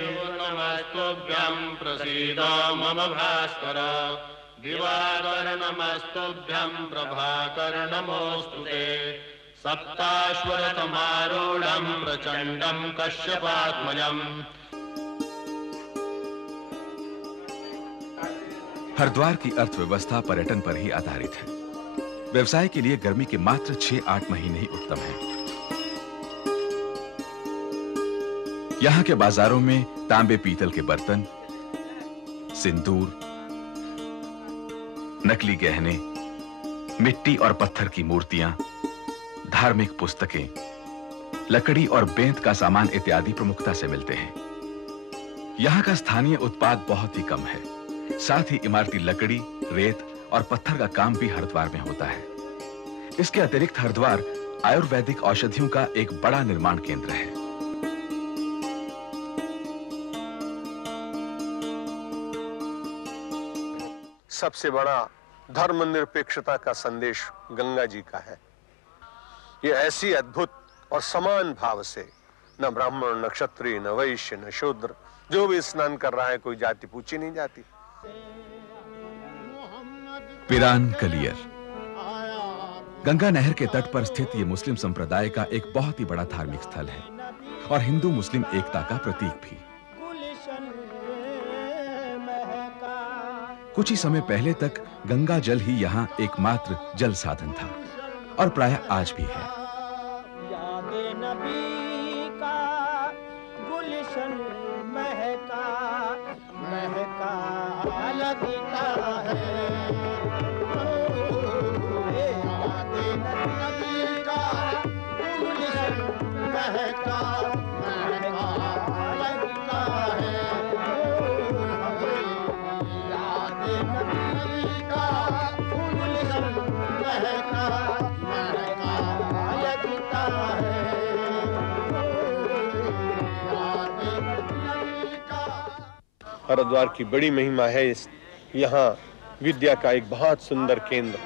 नमस्तुभ्यं प्रसीद मम भास्कर दिवाकर नमस्तुभ्यं प्रभाकर नमोस्तुते सप्ताश्वरतमारूढं प्रचण्डं कश्यपात्मजम्। हरिद्वार की अर्थव्यवस्था पर्यटन पर ही आधारित है। व्यवसाय के लिए गर्मी के मात्र 6-8 महीने ही उत्तम है। यहाँ के बाजारों में तांबे पीतल के बर्तन, सिंदूर, नकली गहने, मिट्टी और पत्थर की मूर्तियां, धार्मिक पुस्तकें, लकड़ी और बेंत का सामान इत्यादि प्रमुखता से मिलते हैं। यहाँ का स्थानीय उत्पाद बहुत ही कम है। साथ ही इमारती लकड़ी, रेत और पत्थर का काम भी हरिद्वार में होता है। इसके अतिरिक्त हरिद्वार आयुर्वेदिक औषधियों का एक बड़ा निर्माण केंद्र है। सबसे बड़ा धर्मनिरपेक्षता का संदेश गंगा जी का है। ये ऐसी अद्भुत और समान भाव से न ब्राह्मण, न क्षत्रिय, न वैश्य, न शूद्र, जो भी स्नान कर रहा है कोई जाति पूछी नहीं जाती। पिरान कलियर गंगा नहर के तट पर स्थित ये मुस्लिम संप्रदाय का एक बहुत ही बड़ा धार्मिक स्थल है और हिंदू मुस्लिम एकता का प्रतीक भी। कुछ ही समय पहले तक गंगा जल ही यहाँ एकमात्र जल साधन था और प्रायः आज भी है। हरिद्वार की बड़ी महिमा है यहाँ विद्या का एक बहुत सुंदर केंद्र।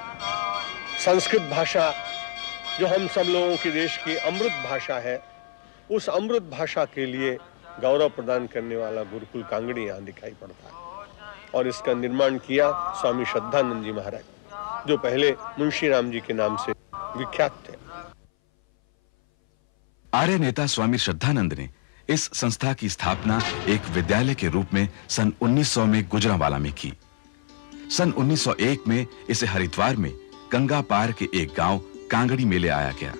संस्कृत भाषा जो हम सब लोगों के देश की अमृत भाषा है, उस अमृत भाषा के लिए गौरव प्रदान करने वाला गुरुकुल कांगड़ी यहाँ दिखाई पड़ता है। और इसका निर्माण किया स्वामी श्रद्धानंद जी महाराज, जो पहले मुंशी राम जी के नाम से विख्यात थे। आर्य नेता स्वामी श्रद्धानंद ने इस संस्था की स्थापना एक विद्यालय के रूप में सन 1900 में गुजरांवाला में की। सन 1901 में इसे हरिद्वार में गंगा पार के एक गांव कांगड़ी में ले आया गया।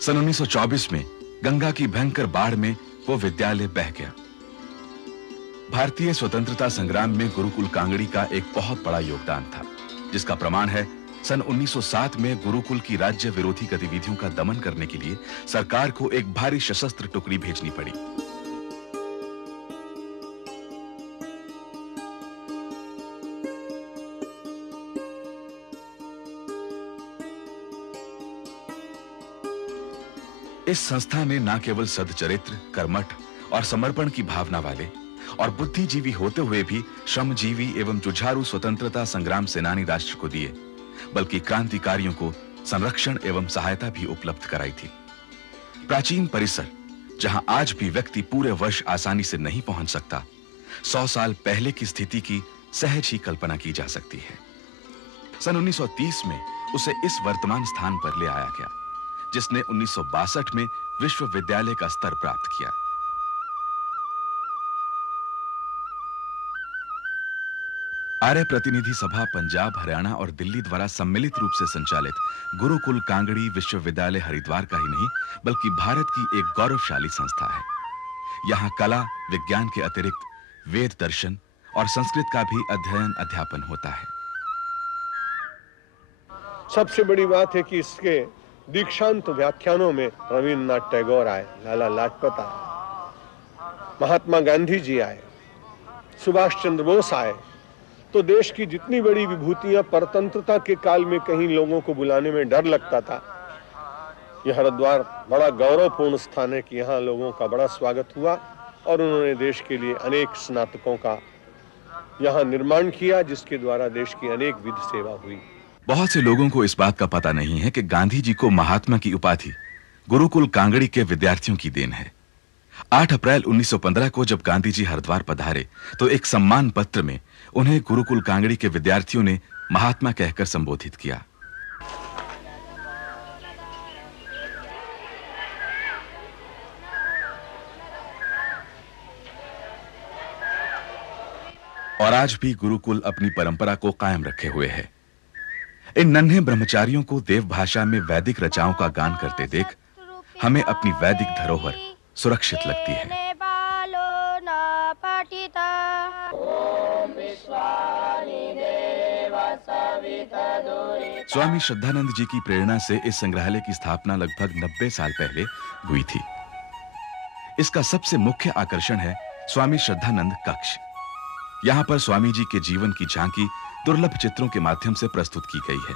सन 1924 में गंगा की भयंकर बाढ़ में वो विद्यालय बह गया। भारतीय स्वतंत्रता संग्राम में गुरुकुल कांगड़ी का एक बहुत बड़ा योगदान था, जिसका प्रमाण है सन 1907 में गुरुकुल की राज्य विरोधी गतिविधियों का दमन करने के लिए सरकार को एक भारी सशस्त्र टुकड़ी भेजनी पड़ी। इस संस्था ने न केवल सद्चरित्र, कर्मठ और समर्पण की भावना वाले और बुद्धिजीवी होते हुए भी श्रमजीवी एवं जुझारू स्वतंत्रता संग्राम सेनानी राष्ट्र को दिए, बल्कि क्रांतिकारियों को संरक्षण एवं सहायता भी उपलब्ध कराई थी। प्राचीन परिसर, जहां आज भी व्यक्ति पूरे वर्ष आसानी से नहीं पहुंच सकता, 100 साल पहले की स्थिति की सहज ही कल्पना की जा सकती है। सन 1930 में उसे इस वर्तमान स्थान पर ले आया गया, जिसने 1962 में विश्वविद्यालय का स्तर प्राप्त किया। आर्य प्रतिनिधि सभा पंजाब, हरियाणा और दिल्ली द्वारा सम्मिलित रूप से संचालित गुरुकुल कांगड़ी विश्वविद्यालय हरिद्वार का ही नहीं, बल्कि भारत की एक गौरवशाली संस्था है। यहाँ कला, विज्ञान के अतिरिक्त वेद, दर्शन और संस्कृत का भी अध्ययन अध्यापन होता है। सबसे बड़ी बात है कि इसके दीक्षांत व्याख्यानों में रविन्द्रनाथ टैगोर आए, लाला लाजपत आए, महात्मा गांधी जी आए, सुभाष चंद्र बोस आए। तो देश की जितनी बड़ी विभूतियां परतंत्रता के काल में कहीं लोगों को बुलाने में डर लगता था, यह हरिद्वार बड़ा गौरवपूर्ण स्थान है कि यहाँ लोगों का बड़ा स्वागत हुआ और उन्होंने देश के लिए अनेक स्नातकों का यहाँ निर्माण किया, जिसके द्वारा देश की अनेक विधि सेवा हुई। बहुत से लोगों को इस बात का पता नहीं है कि गांधी जी को महात्मा की उपाधि गुरुकुल कांगड़ी के विद्यार्थियों की देन है। 8 अप्रैल 1915 को जब गांधी जी हरिद्वार पधारे तो एक सम्मान पत्र में उन्हें गुरुकुल कांगड़ी के विद्यार्थियों ने महात्मा कहकर संबोधित किया। और आज भी गुरुकुल अपनी परंपरा को कायम रखे हुए है। इन नन्हे ब्रह्मचारियों को देव भाषा में वैदिक रचाओं का गान करते देख हमें अपनी वैदिक धरोहर सुरक्षित लगती है। स्वामी श्रद्धानंद जी की प्रेरणा से इस संग्रहालय की स्थापना लगभग 90 साल पहले हुई थी। इसका सबसे मुख्य आकर्षण है स्वामी श्रद्धानंद कक्ष। यहां पर स्वामी जी के जीवन की झांकी दुर्लभ चित्रों के माध्यम से प्रस्तुत की गई है।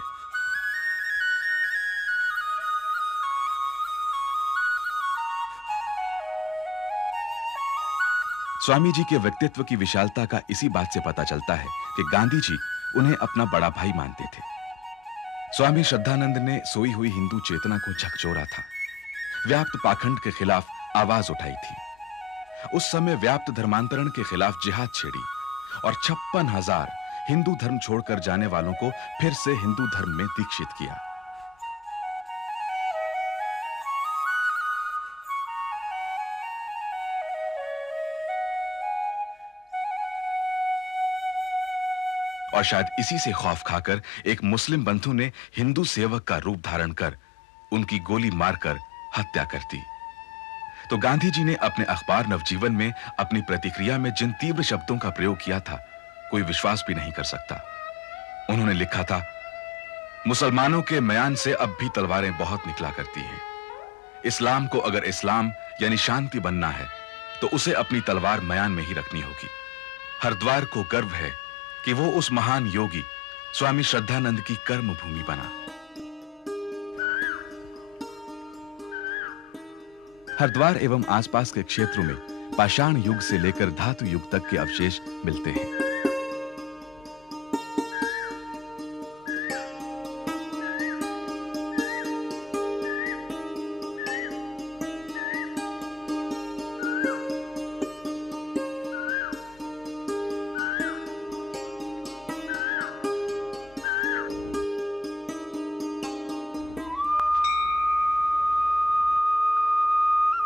स्वामी जी के व्यक्तित्व की विशालता का इसी बात से पता चलता है कि गांधी जी उन्हें अपना बड़ा भाई मानते थे। स्वामी श्रद्धानंद ने सोई हुई हिंदू चेतना को झकझोरा था, व्याप्त पाखंड के खिलाफ आवाज उठाई थी। उस समय व्याप्त धर्मांतरण के खिलाफ जिहाद छेड़ी और 56,000 हिंदू धर्म छोड़कर जाने वालों को फिर से हिंदू धर्म में दीक्षित किया। और शायद इसी से खौफ खाकर एक मुस्लिम बंधु ने हिंदू सेवक का रूप धारण कर उनकी गोली मारकर हत्या कर दी। तो गांधी जी ने अपने अखबार नवजीवन में अपनी प्रतिक्रिया में जिन तीव्र शब्दों का प्रयोग किया था, कोई विश्वास भी नहीं कर सकता। उन्होंने लिखा था, मुसलमानों के मयान से अब भी तलवारें बहुत निकला करती हैं। इस्लाम को अगर इस्लाम यानी शांति बनना है तो उसे अपनी तलवार मयान में ही रखनी होगी। हरिद्वार को गर्व है कि वो उस महान योगी स्वामी श्रद्धानंद की कर्म भूमि बना। हरिद्वार एवं आसपास के क्षेत्रों में पाषाण युग से लेकर धातु युग तक के अवशेष मिलते हैं।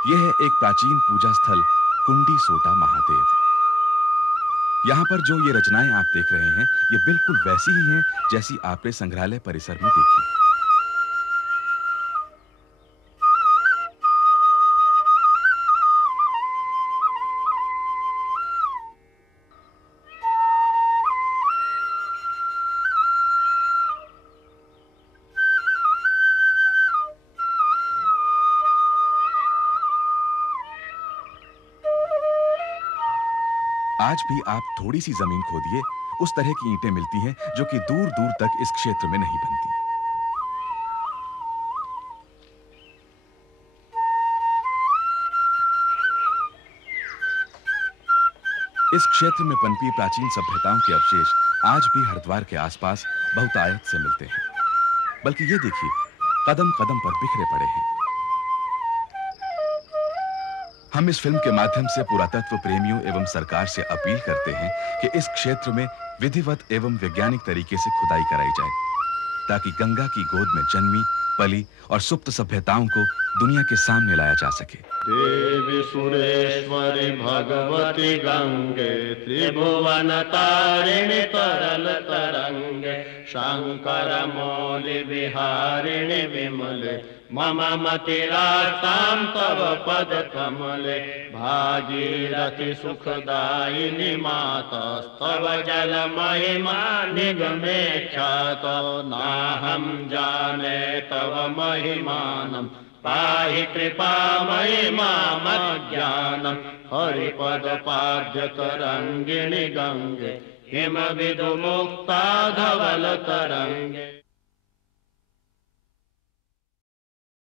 यह है एक प्राचीन पूजा स्थल कुंडी सोटा महादेव। यहां पर जो ये रचनाएं आप देख रहे हैं, ये बिल्कुल वैसी ही हैं जैसी आपने संग्रहालय परिसर में देखी। आज भी आप थोड़ी सी जमीन खोदिए, उस तरह की ईंटें मिलती हैं जो कि दूर दूर तक इस क्षेत्र में नहीं बनती। इस क्षेत्र में पनपी प्राचीन सभ्यताओं के अवशेष आज भी हरिद्वार के आसपास बहुतायत से मिलते हैं। बल्कि ये देखिए, कदम कदम पर बिखरे पड़े हैं। हम इस फिल्म के माध्यम से पुरातत्व प्रेमियों एवं सरकार से अपील करते हैं कि इस क्षेत्र में विधिवत एवं वैज्ञानिक तरीके से खुदाई कराई जाए, ताकि गंगा की गोद में जन्मी, पली और सुप्त सभ्यताओं को दुनिया के सामने लाया जा सके। देवी सुरेश्वरी भगवती गंगे, त्रिभुवन तारिणी तरल तरंगे, शंकर मौलि विहारिणि विमले, मम मतिरास्तां तव पद कमले, भागीरथि सुखदायिनी मातस्तव जल महिमा निगमे ख्यातो, नाहं जाने तव महिमानं, पाहि कृपामयि मामज्ञानं, हरिपद पाद्य तरंगिणी गंगे, हिम विदु मुक्ता धवल तरंगे।